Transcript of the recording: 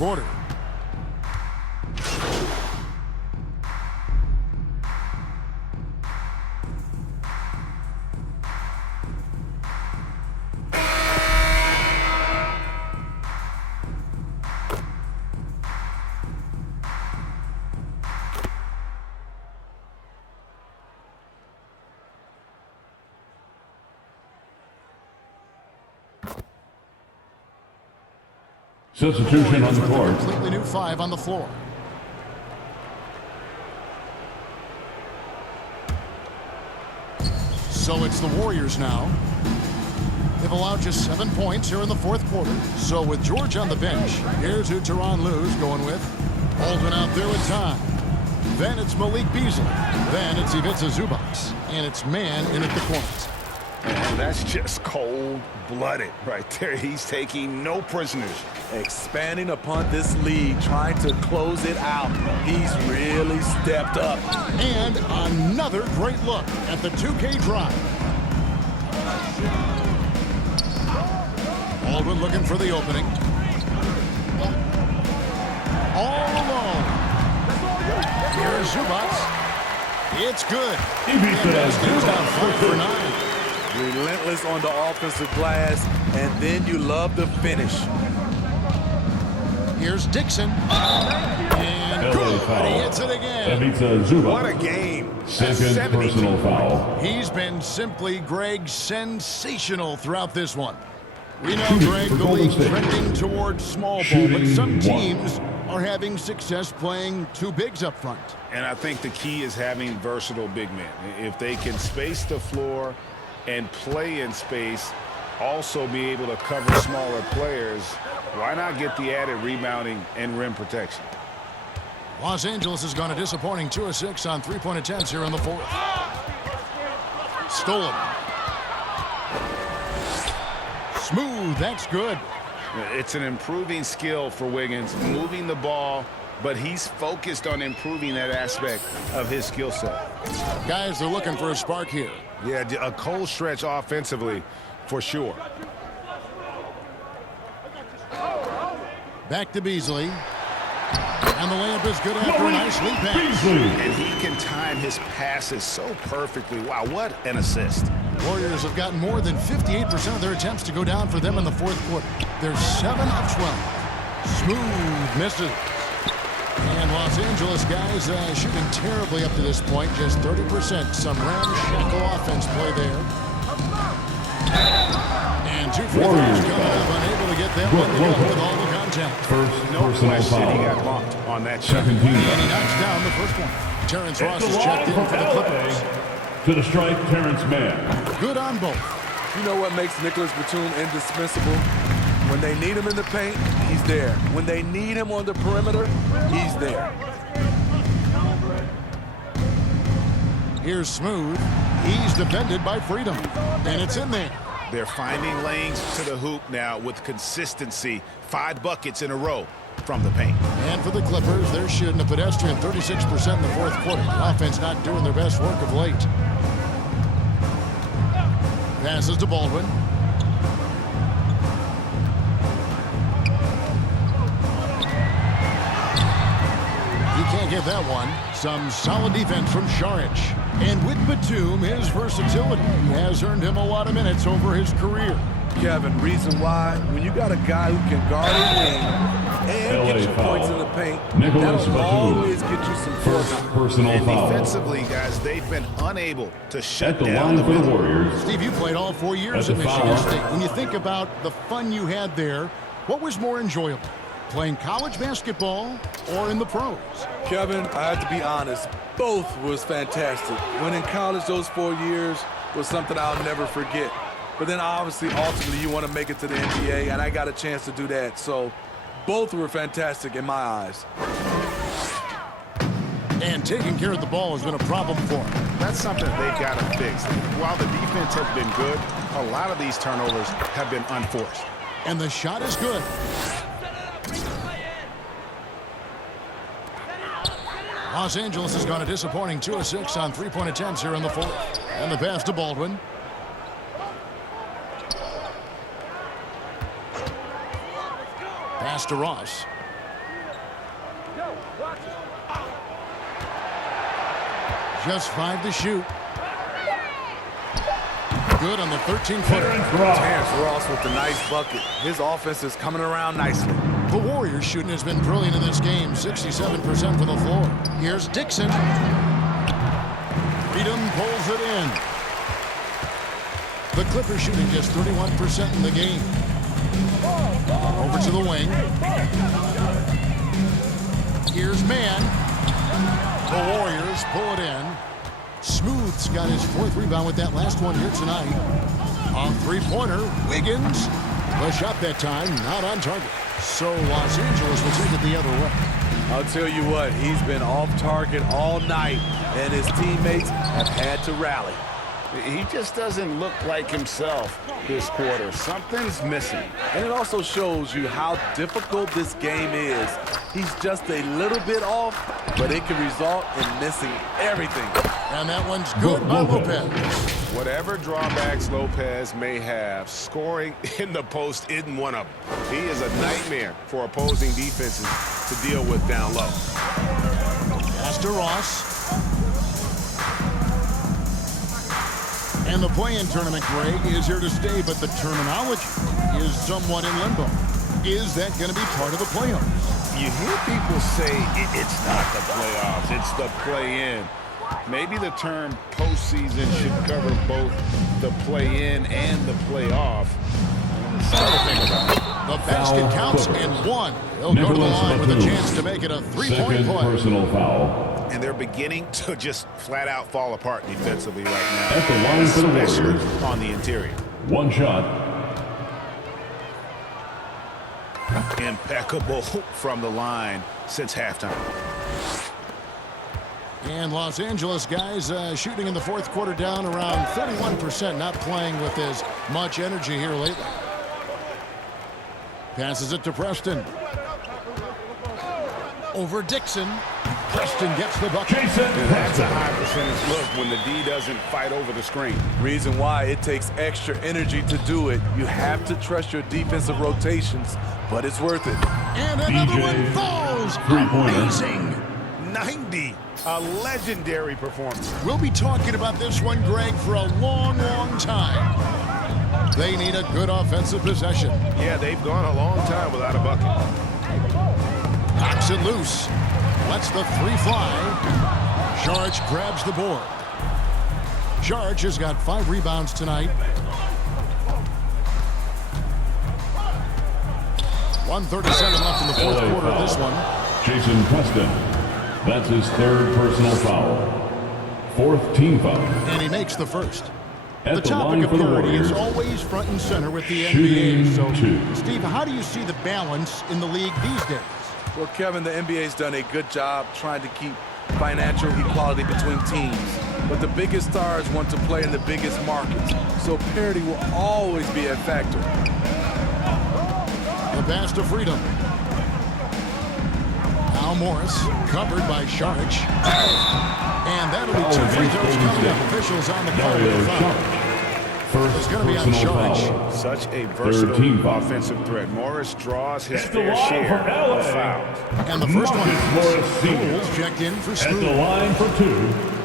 quarter. Substitution on the court. Completely new 5 on the floor. So it's the Warriors now. They've allowed just 7 points here in the fourth quarter. So with George on the bench, here's who Tyronn Lue's going with. Baldwin out there with time. Then it's Malik Beasley. Then it's Ivica Zubac. And it's man in at the corners. And that's just cold-blooded right there. He's taking no prisoners. Expanding upon this lead, trying to close it out. He's really stepped up. And another great look at the 2K drive. Baldwin looking for the opening. All alone. Here's Zubac. It's good. Ivica Zubac 5 for 9. Relentless on the offensive glass, and then you love the finish. Here's Dixon. And good. He hits it again. Ivica Zubac. What a game. Second personal foul. He's been simply, Greg, sensational throughout this one. We know, Greg, the league's trending towards small ball, but some teams are having success playing two bigs up front. And I think the key is having versatile big men. If they can space the floor and play in space, also be able to cover smaller players, why not get the added rebounding and rim protection? Los Angeles has gone a disappointing 2 of 6 on three-point attempts here in the fourth. Stolen. Smooth, that's good. It's an improving skill for Wiggins, moving the ball, but he's focused on improving that aspect of his skill set. Guys, they're looking for a spark here. Yeah, a cold stretch offensively, for sure. Back to Beasley. And the layup is good after a nice lead pass. And he can time his passes so perfectly. Wow, what an assist. Warriors have gotten more than 58% of their attempts to go down for them in the fourth quarter. They're 7 of 12. Smooth misses. And Los Angeles guys shooting terribly up to this point. Just 30%. Some ramshackle offense play there. And 2 free throws coming up, unable to get that one to go with all the contact. First No personal question he got foul. bumped on that shot. Second team. And he knocks down the first one. Terrence Ross is checked in for the Clippers. To the strike, Terrence Mann. Good on both. You know what makes Nicholas Batum indispensable? When they need him in the paint, he's there. When they need him on the perimeter, he's there. Here's Smooth. He's defended by Freedom. And it's in there. They're finding lanes to the hoop now with consistency. 5 buckets in a row from the paint. And for the Clippers, they're shooting a pedestrian 36% in the fourth quarter. The offense not doing their best work of late. Passes to Baldwin. You can't get that one. Some solid defense from Šarić. And with Batum, his versatility has earned him a lot of minutes over his career. Kevin, reason why, when you got a guy who can guard a wing and get you points in the paint, that'll always get you some First personal And foul. defensively, guys, they've been unable to shut At the down line for the middle. Warriors. Steve, you played all 4 years At at the Michigan foul. State. When you think about the fun you had there, what was more enjoyable? Playing college basketball or in the pros? Kevin, I have to be honest, both was fantastic. When in college, those 4 years was something I'll never forget. But then obviously, ultimately, you want to make it to the NBA, and I got a chance to do that. So both were fantastic in my eyes. And taking care of the ball has been a problem for him. That's something they've got to fix. While the defense has been good, a lot of these turnovers have been unforced. And the shot is good. Los Angeles has gone a disappointing 2 of 6 on three-point attempts here in the fourth. And the pass to Baldwin. Pass to Ross. Just 5 to shoot. Good on the 13-footer. Terrence Ross with the nice bucket. His offense is coming around nicely. The Warriors shooting has been brilliant in this game. 67% from the floor. Here's Dixon. Freedom pulls it in. The Clippers shooting just 31% in the game. Over to the wing. Here's Man. The Warriors pull it in. Smooth's got his 4th rebound with that last one here tonight. On 3-pointer, Wiggins. The shot that time, not on target. So Los Angeles will take it the other way. I'll tell you what, he's been off target all night, and his teammates have had to rally. He just doesn't look like himself this quarter. Something's missing. And it also shows you how difficult this game is. He's just a little bit off, but it can result in missing everything. And that one's good by Lopez. Whatever drawbacks Lopez may have, scoring in the post isn't one of them. He is a nightmare for opposing defenses to deal with down low. Pass to Ross. And the play-in tournament, Greg, is here to stay, but the terminology is somewhat in limbo. Is that going to be part of the playoffs? You hear people say it's not the playoffs, it's the play-in. Maybe the term postseason should cover both the play-in and the playoff. Something to think about. The basket counts and 1. He'll go to the line with a chance to make it a 3-point play. Personal foul. And they're beginning to just flat out fall apart defensively right now. At the line for the especially Warriors. on the interior. One shot. Impeccable from the line since halftime. And Los Angeles guys shooting in the 4th quarter down around 31%, not playing with as much energy here lately. Passes it to Preston. Over Dixon. Preston gets the bucket. That's a high percentage look when the D doesn't fight over the screen. Reason why it takes extra energy to do it. You have to trust your defensive rotations, but it's worth it. And another one falls. Amazing. 90. A legendary performance. We'll be talking about this one, Greg, for a long, long time. They need a good offensive possession. Yeah, they've gone a long time without a bucket. Knocks it loose. Lets the 3 fly. Saric grabs the board. Saric has got 5 rebounds tonight. 1:37 left in the 4th quarter of this one. Jason Preston. That's his 3rd personal foul. 4th team foul. And he makes the 1st. At The the topic line of for the parity is Warriors. always front and center with the Shooting NBA. So, 2. Steve, how do you see the balance in the league these days? Well, Kevin, the NBA's done a good job trying to keep financial equality between teams. But the biggest stars want to play in the biggest markets, so parity will always be a factor. The pass to Freedom. Now Morris, covered by Saric. And that'll be 2 free throws coming up. Officials on the call with the foul. It's going to be on Saric. Such a Third team versatile foul. offensive threat. Morris draws his At the fair line share for LA. of fouls. And the first one, Marcus Morris Sr. Bulls checked in for At the Smooth. line for 2.